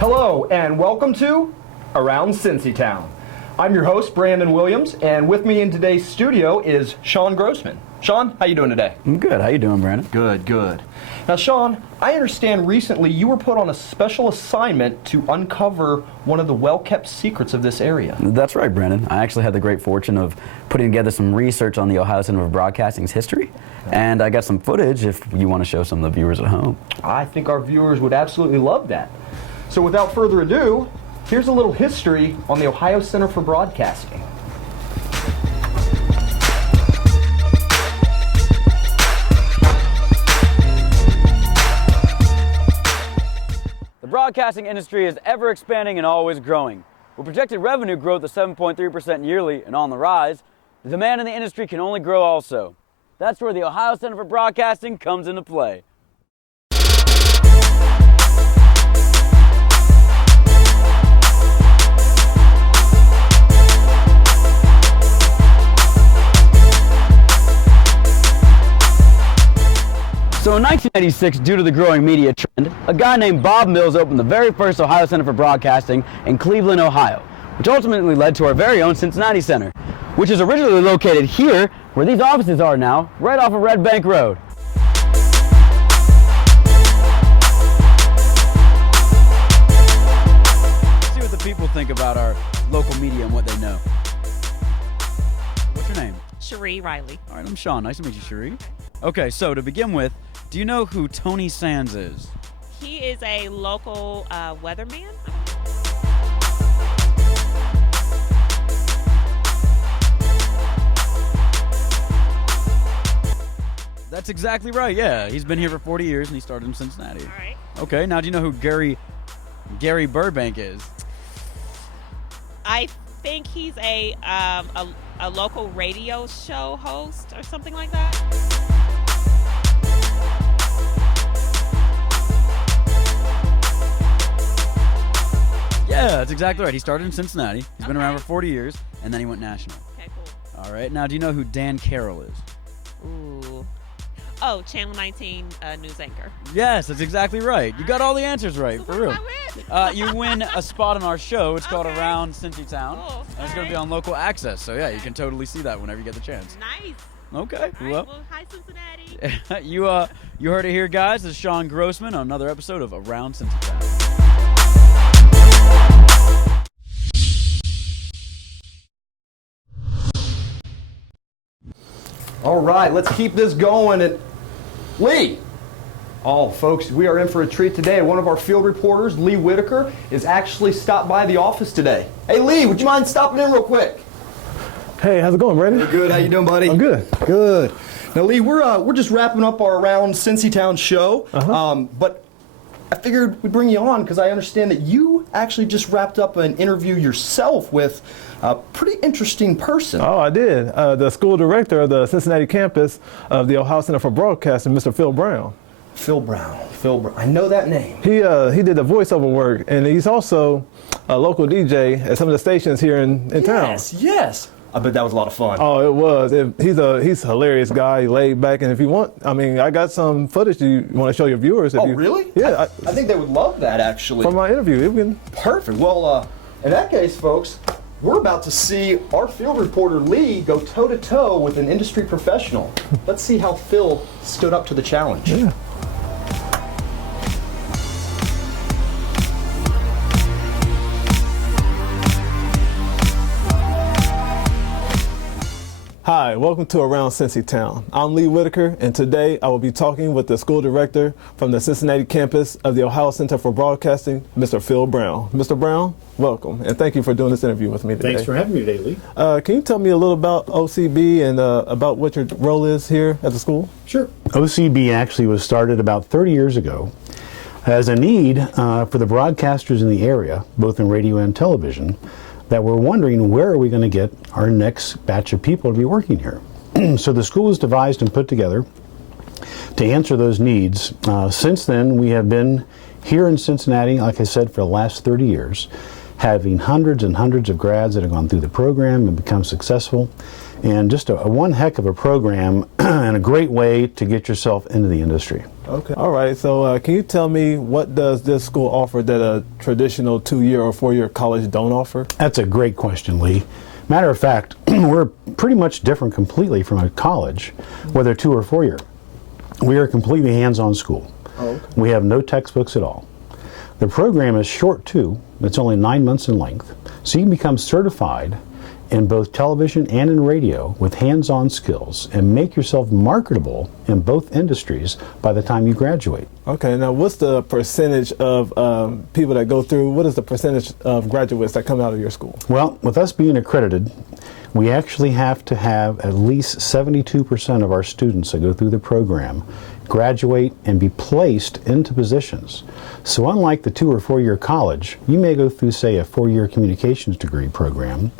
Hello and welcome to Around Cincy Town. I'm your host, Brandon Williams, and with me in today's studio is Sean Grossman. Sean, how you doing today? I'm good. How you doing, Brandon? Good, good. Now, Sean, I understand recently you were put on a special assignment to uncover one of the well-kept secrets of this area. That's right, Brandon. I actually had the great fortune of putting together some research on the Ohio Center for Broadcasting's history, and I got some footage if you want to show some of the viewers at home. I think our viewers would absolutely love that. So without further ado, here's a little history on the Ohio Center for Broadcasting. The broadcasting industry is ever expanding and always growing. With projected revenue growth of 7.3% yearly and on the rise, the demand in the industry can only grow also. That's where the Ohio Center for Broadcasting comes into play. So in 1986, due to the growing media trend, a guy named Bob Mills opened the very first Ohio Center for Broadcasting in Cleveland, Ohio, which ultimately led to our very own Cincinnati Center, which is originally located here, where these offices are now, right off of Red Bank Road. Let's see what the people think about our local media and what they know. What's your name? Cherie Riley. All right, I'm Sean. Nice to meet you, Cherie. Okay, so to begin with, do you know who Tony Sands is? He is a local weatherman. That's exactly right, yeah. He's been here for 40 years and he started in Cincinnati. All right. Okay, now do you know who Gary Burbank is? I think he's a local radio show host or something like that. Yeah, that's exactly right. He started in Cincinnati. He's been around for 40 years, and then he went national. Okay, cool. All right, now do you know who Dan Carroll is? Ooh. Oh, Channel 19 news anchor. Yes, that's exactly right. You got all the answers right, for real. You win a spot on our show. It's called Around Cincy Town. Cool. And it's going to be on local access, so yeah, you can totally see that whenever you get the chance. Nice. Okay, All right, well, hi, Cincinnati. you heard it here, guys. This is Sean Grossman on another episode of Around Cincy Town. All right, let's keep this going. And Lee! Oh, folks, we are in for a treat today. One of our field reporters, Lee Whitaker, is actually stopped by the office today. Hey, Lee, would you mind stopping in real quick? Hey, how's it going, Brandon? Good. How you doing, buddy? I'm good. Good. Now, Lee, we're just wrapping up our Around Cincy Town show, but I figured we'd bring you on because I understand that you actually just wrapped up an interview yourself with a pretty interesting person. Oh, I did. The school director of the Cincinnati campus of the Ohio Center for Broadcasting, Mr. Phil Brown. Phil Brown. I know that name. He did the voiceover work, and he's also a local DJ at some of the stations here in town. Yes. I bet that was a lot of fun. Oh, it was. He's a hilarious guy, laid back, and if you want, I mean, I got some footage you want to show your viewers. If Really? Yeah. I think they would love that, actually. From my interview. Perfect. Well, in that case, folks, we're about to see our field reporter, Lee, go toe-to-toe with an industry professional. Let's see how Phil stood up to the challenge. Yeah. Hi, welcome to Around Cincy Town. I'm Lee Whitaker, and today I will be talking with the school director from the Cincinnati campus of the Ohio Center for Broadcasting, Mr. Phil Brown. Mr. Brown, welcome, and thank you for doing this interview with me today. Thanks for having me today, Lee. Can you tell me a little about OCB and about what your role is here at the school? Sure. OCB actually was started about 30 years ago as a need for the broadcasters in the area, both in radio and television, that we're wondering where are we going to get our next batch of people to be working here. So the school was devised and put together to answer those needs. Since then, we have been here in Cincinnati, like I said, for the last 30 years, having hundreds and hundreds of grads that have gone through the program and become successful. and just a one heck of a program and a great way to get yourself into the industry. Okay. All right. So can you tell me what does this school offer that a traditional 2-year or 4-year college don't offer? That's a great question, Lee. Matter of fact, we're pretty much different completely from a college, whether 2 or 4 year. We are a completely hands-on school. Oh, okay. We have no textbooks at all. The program is short too. It's only 9 months in length. So you can become certified in both television and in radio with hands-on skills and make yourself marketable in both industries by the time you graduate. Okay, now what's the percentage of people that go through, what is the percentage of graduates that come out of your school? Well, with us being accredited, we actually have to have at least 72% of our students that go through the program graduate and be placed into positions. So unlike the 2 or 4 year college, you may go through, say, a 4-year communications degree program.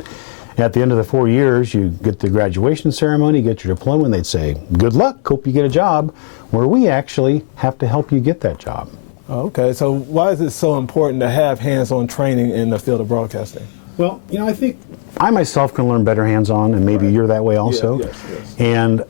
At the end of the 4 years, you get the graduation ceremony, get your diploma, and they'd say, good luck, hope you get a job, where we actually have to help you get that job. Okay, so why is it so important to have hands-on training in the field of broadcasting? Well, I think I myself can learn better hands-on, and maybe you're that way also. Yes. And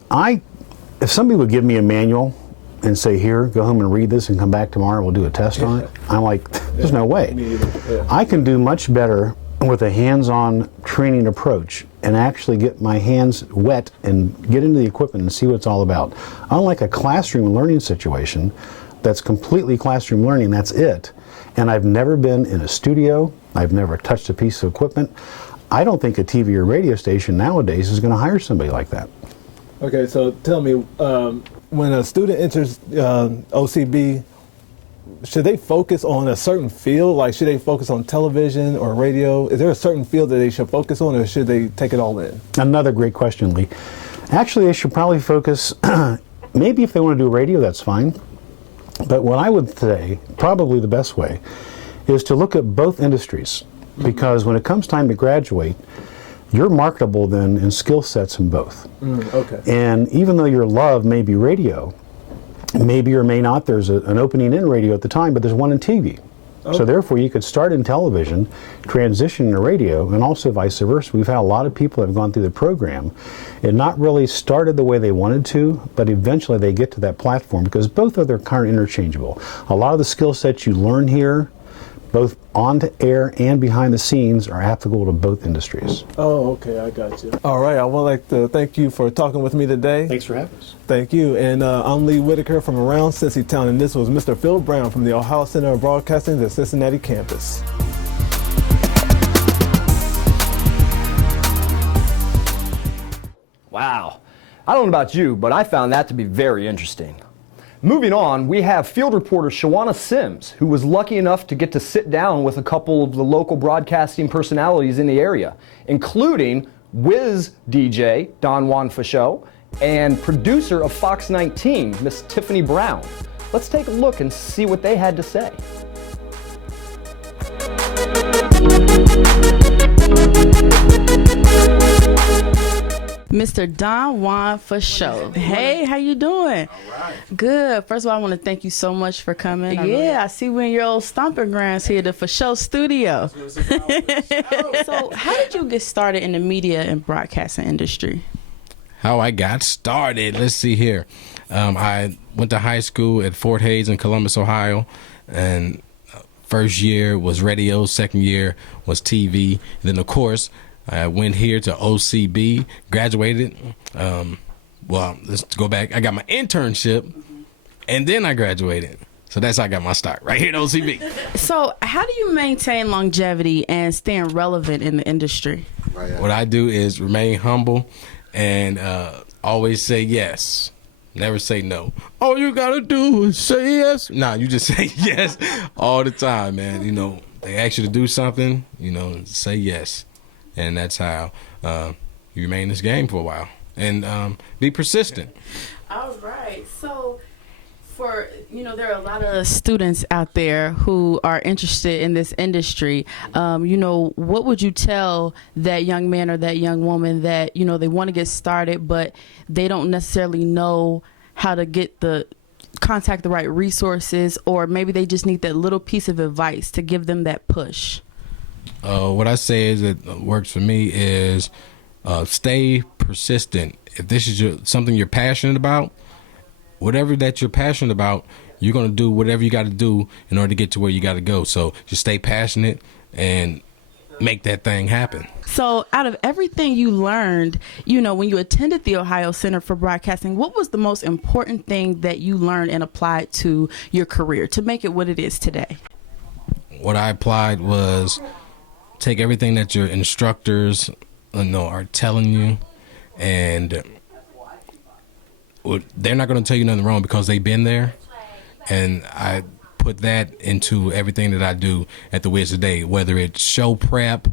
if somebody would give me a manual and say, here, go home and read this and come back tomorrow, we'll do a test on it, I'm like, there's no way. Me either. Yeah. I can do much better with a hands-on training approach and actually get my hands wet and get into the equipment and see what it's all about. Unlike a classroom learning situation that's completely classroom learning, that's it, and I've never been in a studio, I've never touched a piece of equipment, I don't think a TV or radio station nowadays is going to hire somebody like that. Okay, so tell me, when a student enters OCB, should they focus on a certain field? Like, should they focus on television or radio? Is there a certain field that they should focus on, or should they take it all in? Another great question, Lee. Actually, they should probably focus, maybe if they want to do radio, that's fine. But what I would say, probably the best way, is to look at both industries. Because when it comes time to graduate, you're marketable then in skill sets in both. Okay. And even though your love may be radio, maybe or may not there's an opening in radio at the time, but there's one in TV. Okay. So therefore you could start in television, transition to radio, and also vice versa. We've had a lot of people that have gone through the program and not really started the way they wanted to, but eventually they get to that platform because both of them are kind of interchangeable. A lot of the skill sets you learn here, both on to air and behind the scenes, are applicable to both industries. Oh, okay, I got you. All right, I would like to thank you for talking with me today. Thanks for having us. Thank you. And I'm Lee Whitaker from around Cincy Town, and this was Mr. Phil Brown from the Ohio Center of Broadcasting, the Cincinnati campus. Wow. I don't know about you, but I found that to be very interesting. Moving on, we have field reporter Shawana Sims, who was lucky enough to get to sit down with a couple of the local broadcasting personalities in the area, including Wiz DJ Don Juan Fachot and producer of Fox 19, Miss Tiffany Brown. Let's take a look and see what they had to say. Mr. Don Juan Fachot. Hey, how you doing? All right. Good. First of all, I want to thank you so much for coming. I see we in your old stomping grounds here, the Fachot studio. So how did you get started in the media and broadcasting industry? How I got started, let's see here. I went to high school at Fort Hays in Columbus, Ohio, and first year was radio, second year was TV. And then, of course, I went here to OCB, graduated. Well, let's go back. I got my internship, and then I graduated. So that's how I got my start, right here at OCB. So how do you maintain longevity and staying relevant in the industry? What I do is remain humble and always say yes. Never say no. All you got to do is say yes. Nah, you just say yes all the time, man. You know, they ask you to do something, you know, say yes. And that's how you remain in this game for a while. And be persistent. All right. So there are a lot of students out there who are interested in this industry. What would you tell that young man or that young woman that, they want to get started, but they don't necessarily know how to contact the right resources, or maybe they just need that little piece of advice to give them that push? What I say is that works for me is Stay persistent. If this is something you're passionate about, whatever that you're passionate about, you're going to do whatever you got to do in order to get to where you got to go. So just stay passionate and make that thing happen. So out of everything you learned, when you attended the Ohio Center for Broadcasting, what was the most important thing that you learned and applied to your career to make it what it is today? What I applied was take everything that your instructors are telling you, and they're not going to tell you nothing wrong because they've been there. And I put that into everything that I do at the Wiz Today, whether it's show prep,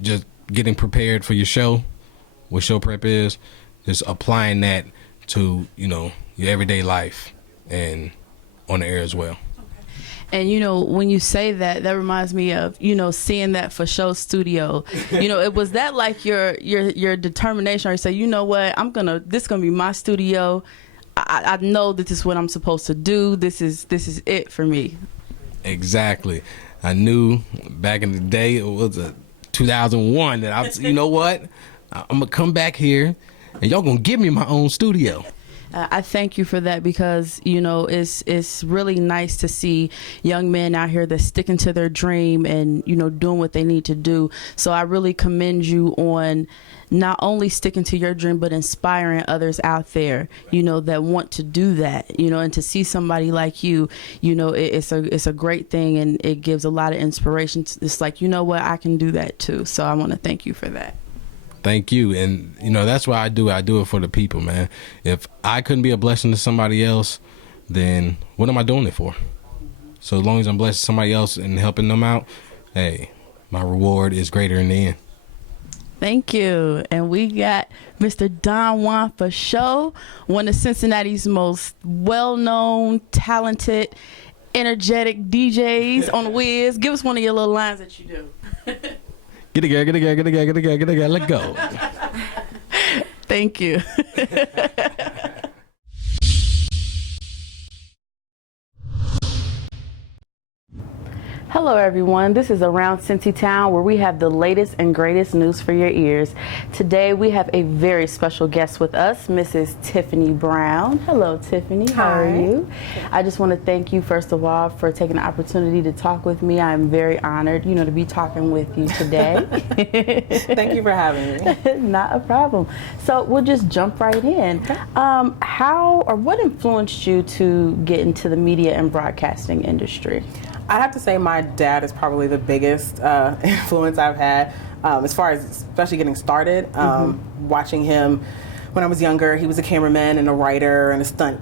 just getting prepared for your show, what show prep is, just applying that to, your everyday life and on the air as well. And, when you say that, that reminds me of, seeing that for Show Studio. It was that like your determination, or you say, you know what, this gonna be my studio. I know that this is what I'm supposed to do. This is it for me. Exactly. I knew back in the day, it was 2001, that you know what, I'm gonna come back here and y'all gonna give me my own studio. I thank you for that, because it's really nice to see young men out here that's sticking to their dream and doing what they need to do. So I really commend you on not only sticking to your dream, but inspiring others out there that want to do that, and to see somebody like you, it's a great thing, and it gives a lot of inspiration. It's like, what, I can do that too. So I want to thank you for that. Thank you. And, that's why I do it. I do it for the people, man. If I couldn't be a blessing to somebody else, then what am I doing it for? So as long as I'm blessing somebody else and helping them out, hey, my reward is greater in the end. Thank you. And we got Mr. Don Juan for show, one of Cincinnati's most well-known, talented, energetic DJs on the Wiz. Give us one of your little lines that you do. Get a girl, get a girl, get a girl, get a girl, get a girl, let go. Thank you. Hello everyone, this is Around Cincy Town, where we have the latest and greatest news for your ears. Today we have a very special guest with us, Mrs. Tiffany Brown. Hello Tiffany, how are you? I just want to thank you first of all for taking the opportunity to talk with me. I'm very honored, to be talking with you today. Thank you for having me. Not a problem. So we'll just jump right in. Okay. How or what influenced you to get into the media and broadcasting industry? I'd have to say my dad is probably the biggest influence I've had as far as especially getting started. Watching him when I was younger, he was a cameraman and a writer and a stunt,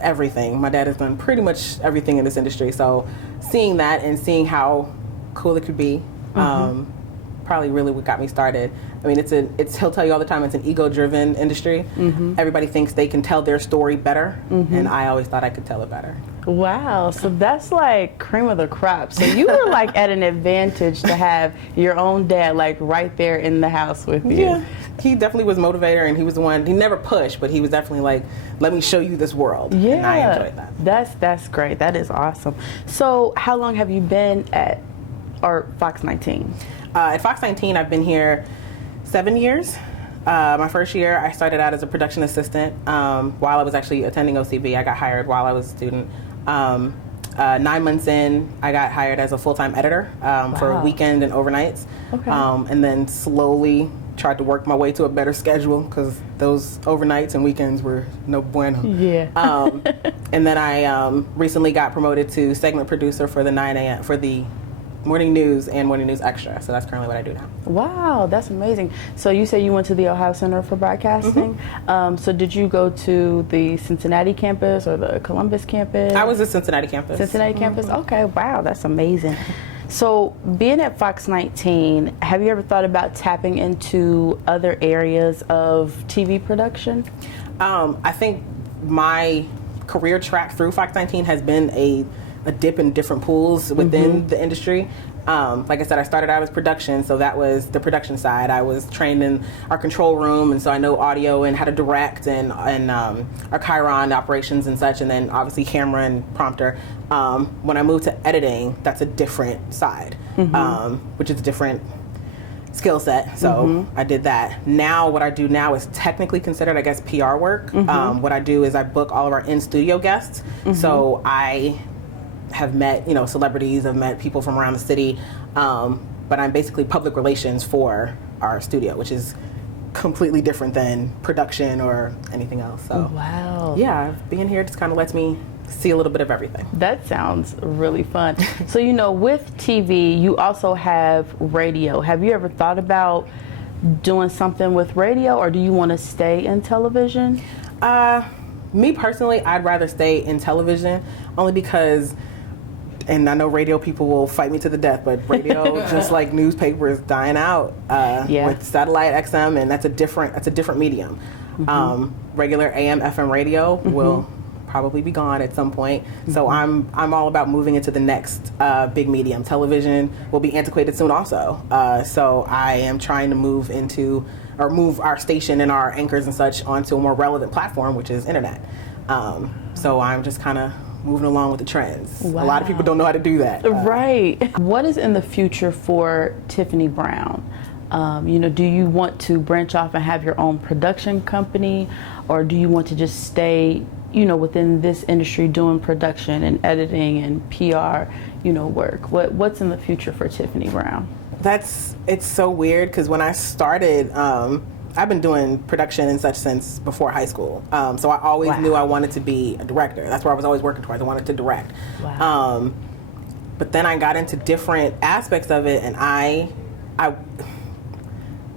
everything. My dad has done pretty much everything in this industry. So seeing that and seeing how cool it could be probably really what got me started. I mean, he'll tell you all the time, it's an ego-driven industry. Everybody thinks they can tell their story better, and I always thought I could tell it better. Wow, so that's like cream of the crop. So you were like at an advantage to have your own dad like right there in the house with you. Yeah, he definitely was a motivator, and he was the one, he never pushed, but he was definitely like, let me show you this world. Yeah, and I enjoyed that. That's great. That is awesome. So how long have you been at Fox 19? At Fox 19, I've been here 7 years. My first year, I started out as a production assistant. While I was actually attending OCB, I got hired while I was a student. 9 months in, I got hired as a full-time editor for weekend and overnights. Okay. And then slowly tried to work my way to a better schedule because those overnights and weekends were no bueno. Yeah. And then I recently got promoted to segment producer for the 9 a.m. for the Morning News and Morning News Extra. So that's currently what I do now. Wow, that's amazing. So you say you went to the Ohio Center for Broadcasting. So did you go to the Cincinnati campus or the Columbus campus? I was at Cincinnati campus. Cincinnati campus? Okay, wow, that's amazing. So being at Fox 19, have you ever thought about tapping into other areas of TV production? I think my career track through Fox 19 has been a dip in different pools within the industry. Like I said, I started out as production, so that was the production side. I was trained in our control room, and so I know audio and how to direct and our Chiron operations and such, and then obviously camera and prompter. When I moved to editing, that's a different side, which is a different skill set. So I did that. Now what I do now is technically considered, I guess, PR work. What I do is I book all of our in-studio guests. So I have met, celebrities, I've met people from around the city, but I'm basically public relations for our studio, which is completely different than production or anything else. So Wow. yeah, being here just kind of lets me see a little bit of everything. That sounds really fun. So, with TV, you also have radio. Have you ever thought about doing something with radio, or do you want to stay in television? Me personally, I'd rather stay in television, only because, and I know radio people will fight me to the death, but radio, just like newspaper, is dying out with satellite XM, and that's a different medium. Regular AM FM radio will probably be gone at some point. So I'm all about moving into the next big medium. Television will be antiquated soon also. So I am trying to move our station and our anchors and such onto a more relevant platform, which is internet. So I'm just kind of moving along with the trends. Wow. A lot of people don't know how to do that. Right. What is in the future for Tiffany Brown? Do you want to branch off and have your own production company, or do you want to just stay, within this industry doing production and editing and PR, work? What's in the future for Tiffany Brown? It's so weird because when I started, I've been doing production and such since before high school. So I always knew I wanted to be a director. That's where I was always working towards. I wanted to direct. Wow. But then I got into different aspects of it, and I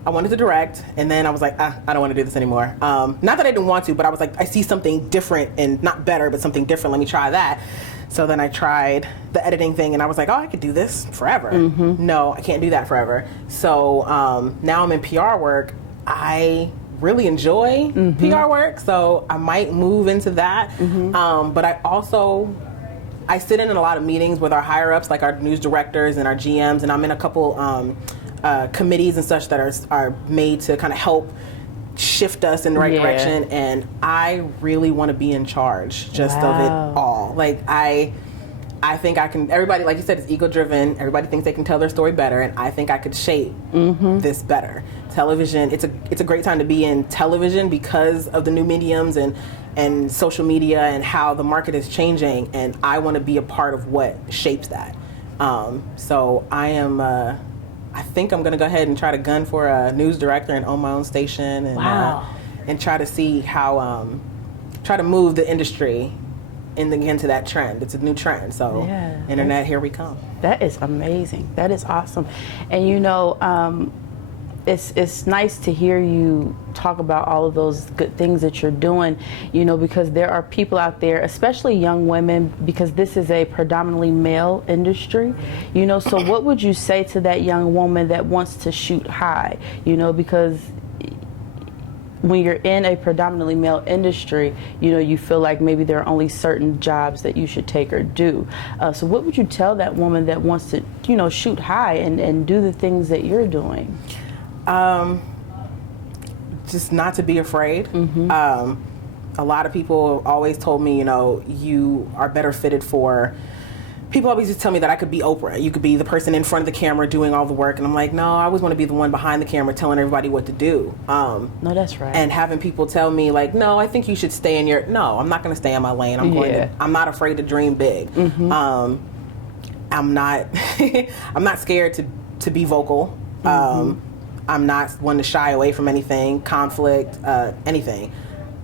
wanted to direct, and then I was like, I don't want to do this anymore. Not that I didn't want to, but I was like, I see something different, and not better, but something different. Let me try that. So then I tried the editing thing, and I was like, I could do this forever. No, I can't do that forever. So now I'm in PR work. I really enjoy PR work, so I might move into that. But I sit in a lot of meetings with our higher ups, like our news directors and our GMs, and I'm in a couple committees and such that are made to kind of help shift us in the right direction. And I really want to be in charge of it all. Like I think I can. Everybody, like you said, is ego driven. Everybody thinks they can tell their story better, and I think I could shape this better. Television, it's a great time to be in television because of the new mediums and social media and how the market is changing, and I want to be a part of what shapes that. So I think I'm going to go ahead and try to gun for a news director and own my own station, and try to see how try to move the industry into that trend. It's a new trend, so internet, here we come. That is amazing. That is awesome. And it's nice to hear you talk about all of those good things that you're doing, because there are people out there, especially young women, because this is a predominantly male industry, so what would you say to that young woman that wants to shoot high, because when you're in a predominantly male industry, you feel like maybe there are only certain jobs that you should take or do. So what would you tell that woman that wants to, shoot high and do the things that you're doing? Just not to be afraid. A lot of people always told me, you are better fitted for. People always just tell me that I could be Oprah. You could be the person in front of the camera doing all the work. And I'm like, no, I always want to be the one behind the camera telling everybody what to do. No, that's right. And having people tell me, like, no, I think you should stay in your... No, I'm not going to stay in my lane. I'm not afraid to dream big. I'm not I'm not scared to be vocal. I'm not one to shy away from anything, conflict, anything.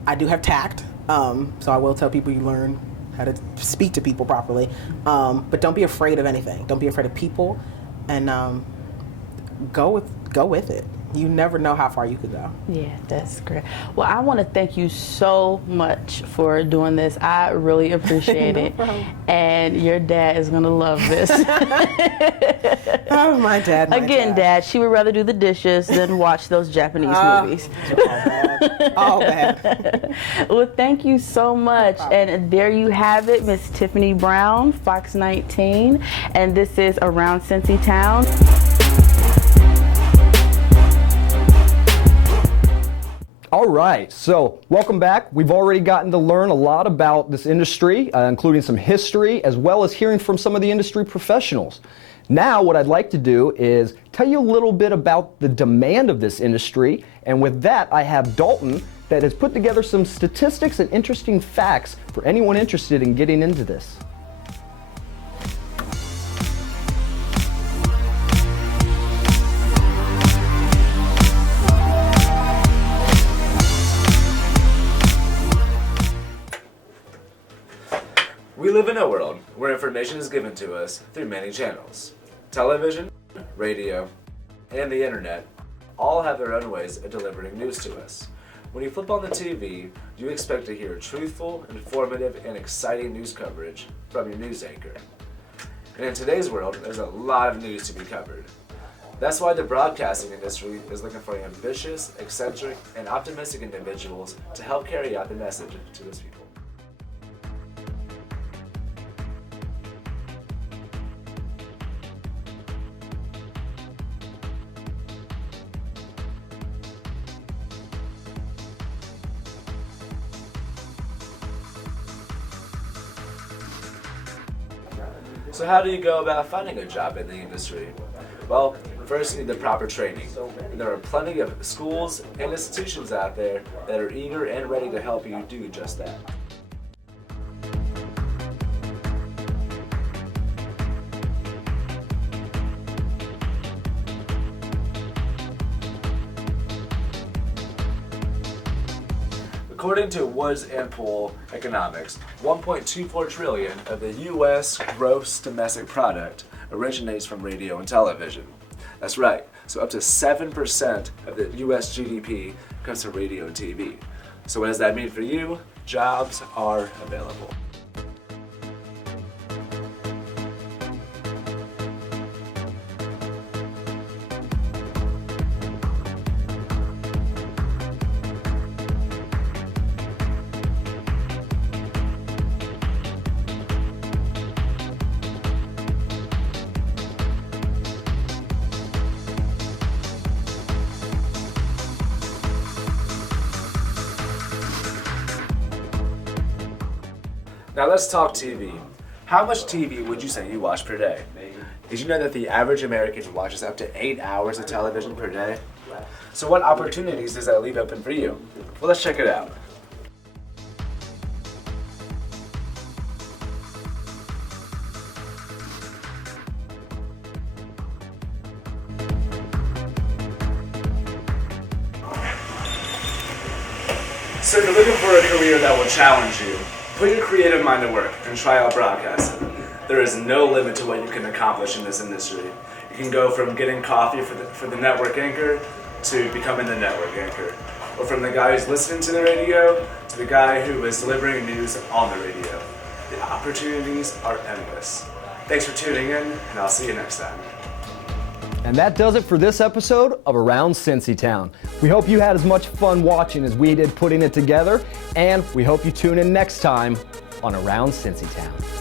I do have tact, so I will tell people you learn how to speak to people properly. But don't be afraid of anything. Don't be afraid of people, and go with it. You never know how far you could go. Yeah, that's great. Well, I want to thank you so much for doing this. I really appreciate it. Problem. And your dad is going to love this. Oh, my dad. Again, Dad, she would rather do the dishes than watch those Japanese movies. All bad. Well, thank you so much. And there you have it, Miss Tiffany Brown, Fox 19. And this is Around Cincy Town. All right, so welcome back. We've already gotten to learn a lot about this industry, including some history, as well as hearing from some of the industry professionals. Now what I'd like to do is tell you a little bit about the demand of this industry, and with that I have Dalton that has put together some statistics and interesting facts for anyone interested in getting into this. We live in a world where information is given to us through many channels. Television, radio, and the internet all have their own ways of delivering news to us. When you flip on the TV, you expect to hear truthful, informative, and exciting news coverage from your news anchor. And in today's world, there's a lot of news to be covered. That's why the broadcasting industry is looking for ambitious, eccentric, and optimistic individuals to help carry out the message to those people. So how do you go about finding a job in the industry? Well, first you need the proper training. And there are plenty of schools and institutions out there that are eager and ready to help you do just that. According to Woods and Pool Economics, 1.24 trillion of the U.S. gross domestic product originates from radio and television. That's right, so up to 7% of the U.S. GDP comes from radio and TV. So what does that mean for you? Jobs are available. Now let's talk TV. How much TV would you say you watch per day? Did you know that the average American watches up to 8 hours of television per day? So what opportunities does that leave open for you? Well, let's check it out. So if you're looking for a career that will challenge you, put your creative mind to work and try out broadcasting. There is no limit to what you can accomplish in this industry. You can go from getting coffee for the network anchor to becoming the network anchor. Or from the guy who's listening to the radio to the guy who is delivering news on the radio. The opportunities are endless. Thanks for tuning in, and I'll see you next time. And that does it for this episode of Around Cincytown. We hope you had as much fun watching as we did putting it together, and we hope you tune in next time on Around Cincytown.